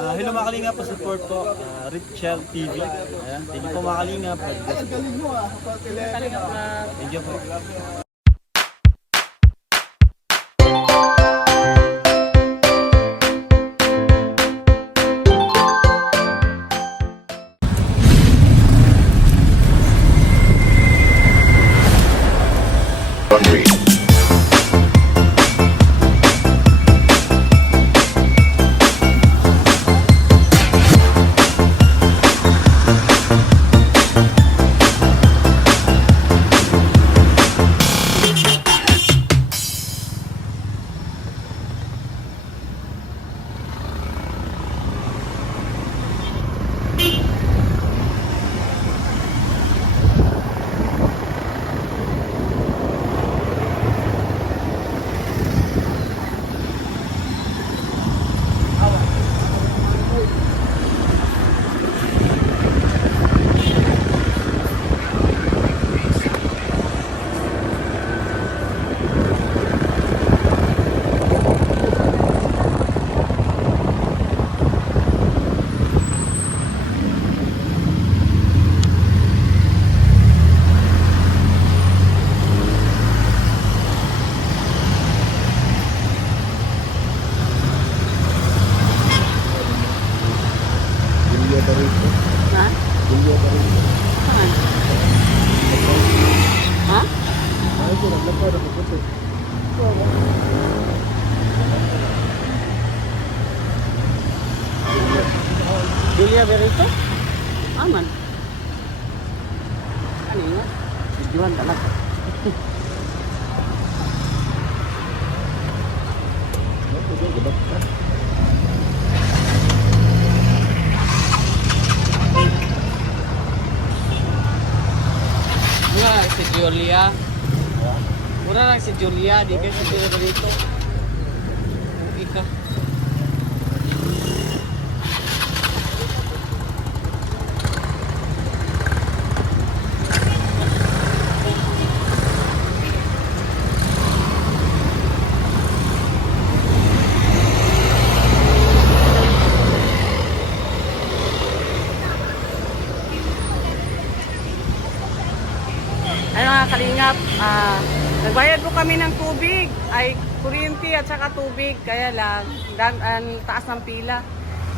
Hello mga kalingap, support po Richel TV. Ayan, thank you po mga kalingap. Thank you po. Hungry. Ha? Saan? Ha? Julia Berito? Aman. Kanina? Videoan talaga. Mura si Julia. Mura lang si Julia, di ka si Julia Berito. Okay ka. Ano mga kalingap, nagbayad po kami ng tubig, ay kuryente at saka tubig, kaya lang, ang taas ng pila.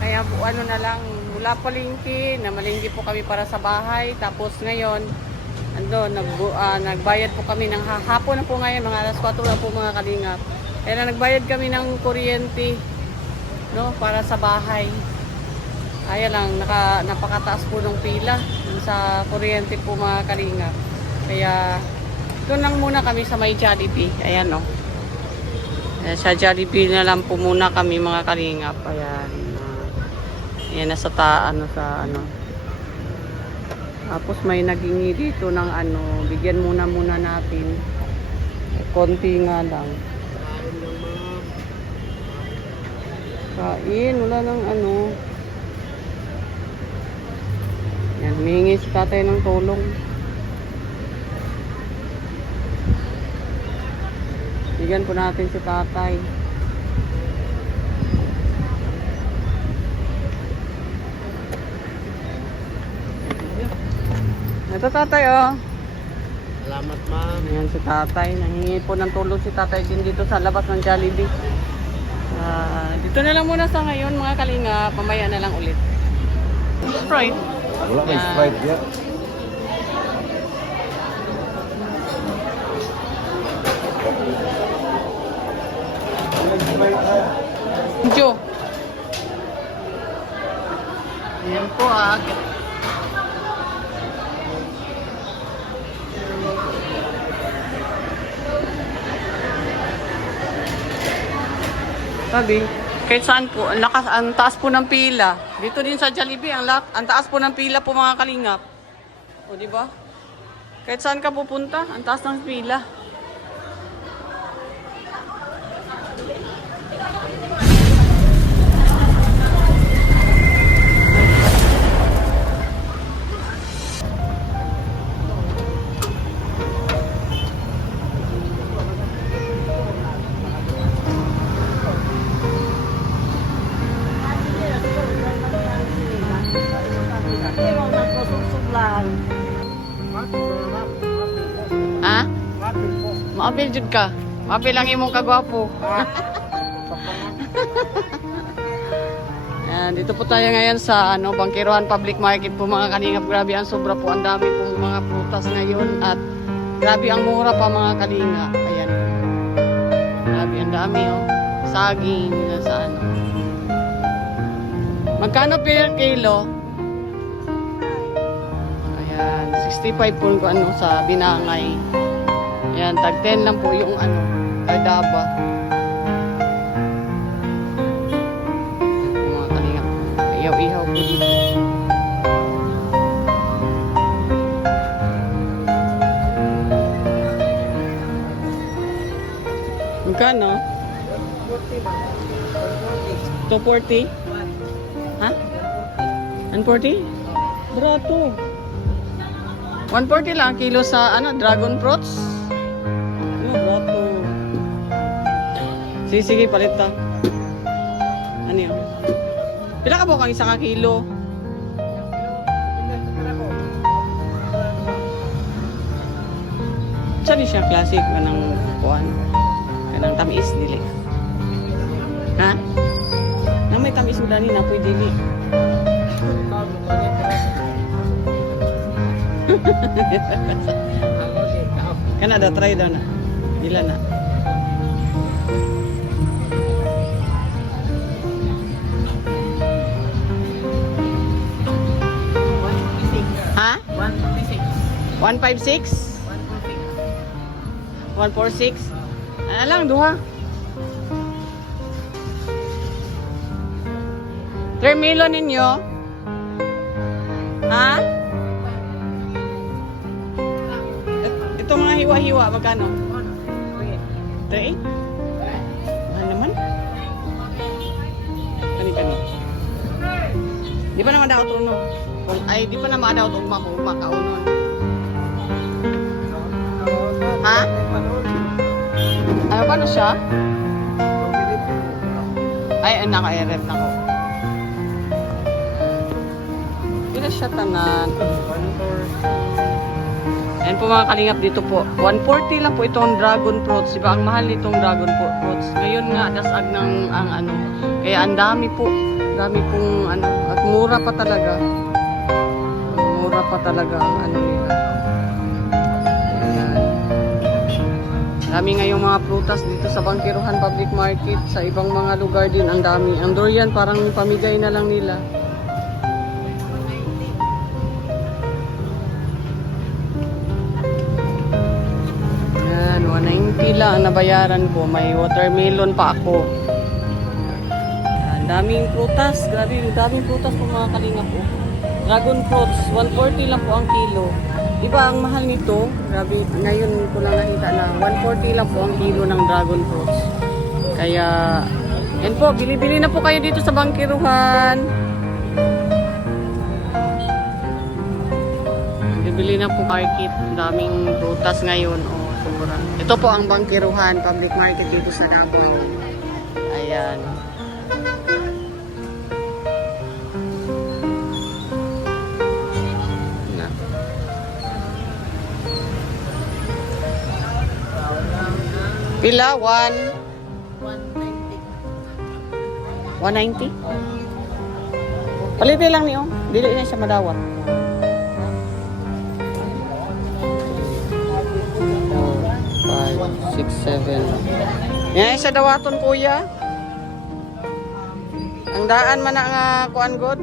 Kaya po ano na lang, mula palengke, namalengke po kami para sa bahay, tapos ngayon, nagbayad po kami ng hapon na po ngayon, mga alas 4 na po mga kalingap. Kaya lang, nagbayad kami ng kuryente, no, para sa bahay. Kaya lang, napakataas po ng pila sa kuryente po mga kalingap. Kaya doon lang muna kami sa may Jollibee. Ayan o. Sa Jollibee na lang po muna kami mga kalingap. Ayan. Ayan nasa sa ano. Tapos may nagingi dito ng ano. Bigyan muna natin. Konti nga lang. Kain. Wala nang ano. Ayan. Humingi si tatay ng tulong. Bigyan po natin si tatay. Ito tatay oh. Salamat ma'am. Ayan si tatay. Nangingi po ng tulong si tatay din dito sa labas ng Jollibee. Dito na lang muna sa ngayon mga kalinga. Pamaya na lang ulit. Sprite. Wala kay Sprite yan. Jo. Ayan po Sabi, kahit saan po, ang taas po ng pila. Dito din sa Jollibee, ang taas po ng pila po mga kalingap. O di ba? Kahit saan ka pupunta, ang taas ng pila. Maapil jud ka. Maapil lang imong kagwapo. Ayan, dito po tayo ngayon sa Bangkiruhan Public Market po mga kalingap. Grabe ang sobra po. Ang dami pong mga prutas ngayon at grabe ang mura pa mga kalingap. Ayan. Grabe ang dami oh. Saging sa Magkano per kilo? Ayan, 65 po kung sa binangay. Ayan, tag 10 lang po yung kardaba. Mga kalingap. Ihaw-ihaw po dito. Magkano? 240? Ha? 140? Barato. 140 lang kilo sa dragon fruits. Barato. Sige, palit ta. Ano yun? Pila ka po kang isa ka kilo? Saan siya classic kanang kuan? Kanang tamis dili. Ha? Nang may tamis mo dani na pwede dili. Kana da try daw na. Ila na. Ha? 156. 146. Ano lang duha? 3 million ninyo? Ha? Ito mga hiwa-hiwa, magkano? 3? Mahal naman. Kani-kani. Di pa naman daw ito, no? Ay, di pa naman daw ito makaunon. Ha? Ano ba na siya? Ay, naka-ref na ko. Hindi siya tanan. Ayan po mga kalingap dito po. 140 lang po itong dragon fruits. Diba ang mahal nitong dragon fruits. Ngayon nga, dasag ng kaya ang dami po. Dami pong at mura pa talaga. Mura pa talaga ang nila. Ayan. Dami ngayong mga prutas dito sa Bangkiruhan Public Market. Sa ibang mga lugar din ang dami. Ang durian parang pamigay na lang nila. Yan, 190 lang ang nabayaran ko. May watermelon pa ako. Yan, daming prutas. Grabe, daming prutas po mga kalingap po. Dragon fruits, 140 lang po ang kilo. Iba ang mahal nito. Grabe, ngayon ko lang nakita na 140 lang po ang kilo ng dragon fruits. Kaya, yan po, bili-bili na po kayo dito sa Bangkiruhan. Bili na po market. Daming prutas ngayon. Oh, sobra. Ito po ang Bangkiruhan Public Market dito sa Davao. Ayan. Pila? 190? Palitin lang niyo. Dili na siya madawat. 6, 7. Yan sa dawaton kuya. Ang daan man nga kuan god.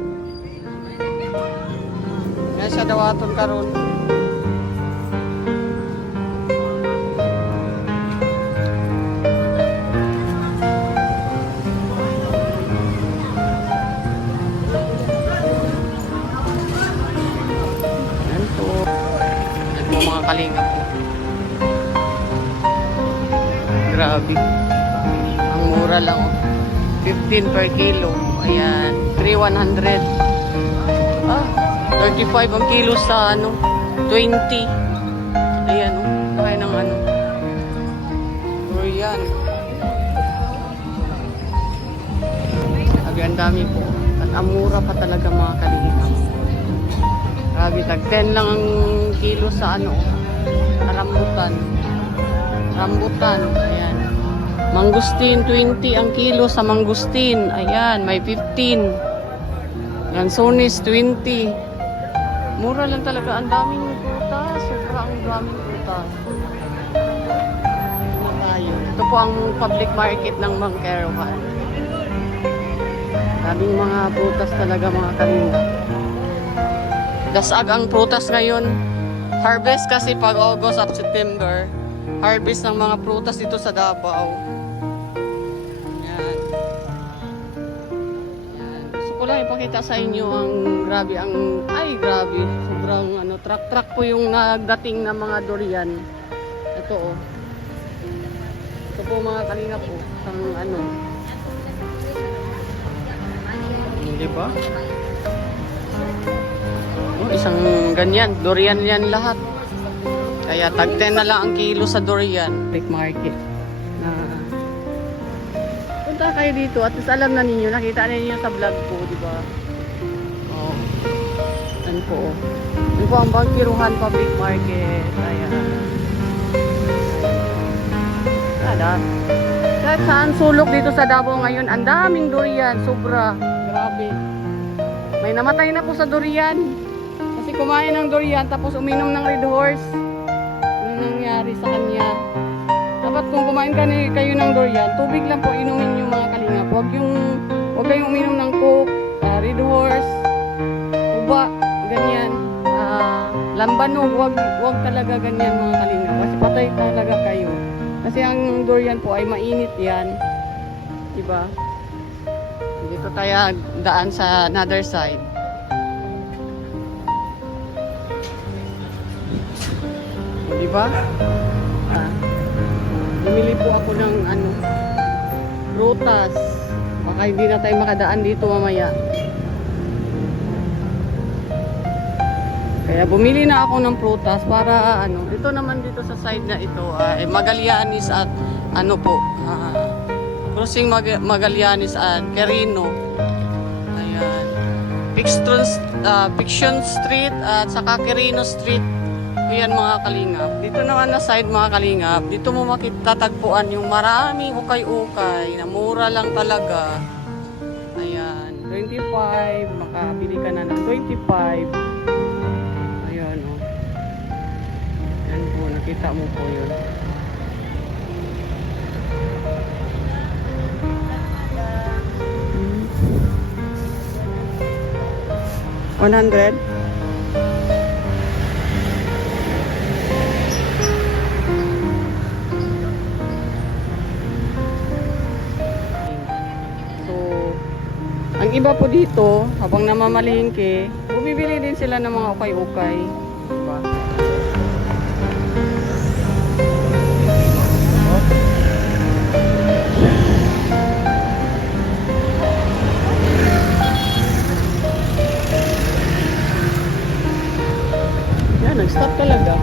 Yan sa dawaton karon. Yan po. Yan po mga kalingap po. Grabe. Ang mura lang. 15 per kilo. Ayan. 3,100. 35 ang kilo sa 20. Ayan kaya ng Durian. Grabe, ang dami po. At ang mura pa talaga mga kalingap. Grabe, tag 10 lang ang kilo sa rambutan. Rambutan. Ayan. Mangustin, 20 ang kilo sa mangustin. Ayan, may 15. Lansones, 20. Mura lang talaga. Ang daming prutas. Sobrang daming prutas. Na tayo. Ito po ang public market ng Mangkerohan. Daming mga prutas talaga mga kalinga. Dasag ang prutas ngayon. Harvest kasi pag August at September. Harvest ng mga prutas dito sa Davao. Yan. Yan. Gusto ko lang ipakita sa inyo ang grabe grabe. Sobrang truck po yung nagdating na mga durian. Ito oh. Ito po mga kalinga po. Di ba? Oh, isang ganyan. Durian yan lahat. Kaya tag 10 na lang ang kilo sa durian. Big market. Punta kayo dito at least alam na ninyo. Nakita ninyo sa vlog ko, di ba? Oh. Yan po. Yan po ang Mangkerohan Public Market. Ayan. Ayan. Kahit saan sulok dito sa Davao ngayon, ang daming durian. Sobra. Grabe. May namatay na po sa durian. Kasi kumain ng durian tapos uminom ng Red Horse. Nangyari sa kanya. Dapat kung kumain kayo ng durian, tubig lang po inumin yung mga kalingap. Huwag kayong uminom ng Coke, Red Horse, uba, ganyan. Lambanog, huwag talaga ganyan mga kalingap. Kasi patay talaga kayo. Kasi ang durian po ay mainit yan. Diba? Dito tayo daan sa another side. Diba? Bumili po ako ng prutas. Baka hindi na tayo makadaan dito mamaya. Kaya bumili na ako ng prutas para ito naman dito sa side na ito Magallanes at crossing Magallanes at Quirino. Ayan. Fiction Street at saka Quirino Street. Ayan mga kalingap. Dito naman na side mga kalingap, dito mo makitatagpuan yung maraming ukay-ukay na mura lang talaga. Ayan, 25, makabili ka na ng 25. Ayan o. Ayan po, nakita mo po yun. $100? Ang iba po dito, habang namamalingke, bumibili din sila ng mga ukay-ukay. Diba? Yan, nag-stop talaga.